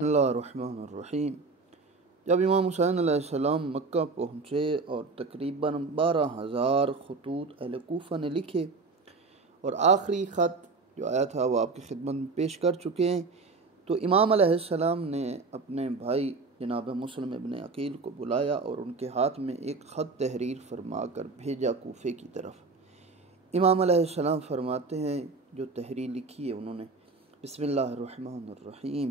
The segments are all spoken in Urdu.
اللہ الرحمن الرحیم۔ جب امام حسین علیہ السلام مکہ پہنچے اور تقریباً 12,000 خطوط اہل کوفہ نے لکھے اور آخری خط جو آیا تھا وہ آپ کی خدمت میں پیش کر چکے ہیں، تو امام علیہ السلام نے اپنے بھائی جناب مسلم ابن عقیل کو بلایا اور ان کے ہاتھ میں ایک خط تحریر فرما کر بھیجا کوفے کی طرف۔ امام علیہ السلام فرماتے ہیں، جو تحریر لکھی ہے انہوں نے، بسم اللہ الرحمن الرحیم،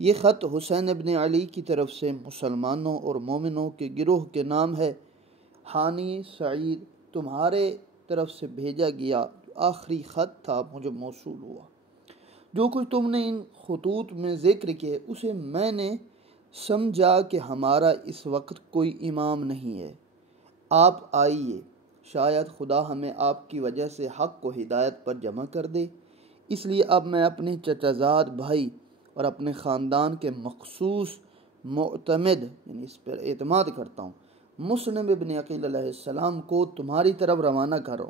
یہ خط حسین ابن علی کی طرف سے مسلمانوں اور مومنوں کے گروہ کے نام ہے۔ حانی سعید، تمہارے طرف سے بھیجا گیا آخری خط تھا، مجھے موصول ہوا۔ جو کچھ تم نے ان خطوط میں ذکر کیے اسے میں نے سمجھا کہ ہمارا اس وقت کوئی امام نہیں ہے۔ آپ آئیے، شاید خدا ہمیں آپ کی وجہ سے حق و ہدایت پر جمع کر دے۔ اس لیے اب میں اپنے چچا زاد بھائی اور اپنے خاندان کے مخصوص معتمد، یعنی اس پر اعتماد کرتا ہوں، مسلم ابن عقیل علیہ السلام کو تمہاری طرف روانہ کرو۔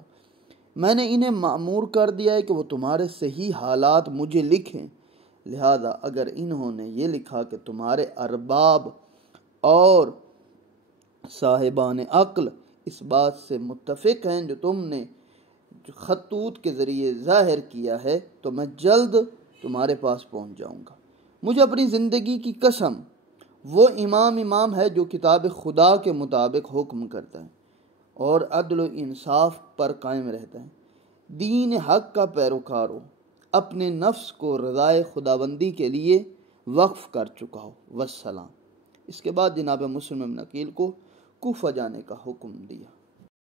میں نے انہیں مأمور کر دیا ہے کہ وہ تمہارے صحیح حالات مجھے لکھیں، لہذا اگر انہوں نے یہ لکھا کہ تمہارے ارباب اور صاحبان عقل اس بات سے متفق ہیں جو تم نے خطوط کے ذریعے ظاہر کیا ہے، تو میں جلد تمہارے پاس پہنچ جاؤں گا۔ مجھے اپنی زندگی کی قسم، وہ امام ہے جو کتاب خدا کے مطابق حکم کرتا ہے اور عدل و انصاف پر قائم رہتا ہے، دین حق کا پیروکار ہو، اپنے نفس کو رضائے خداوندی کے لیے وقف کر چکا ہو، والسلام۔ اس کے بعد جناب مسلم بن عقیل کو کوفہ جانے کا حکم دیا۔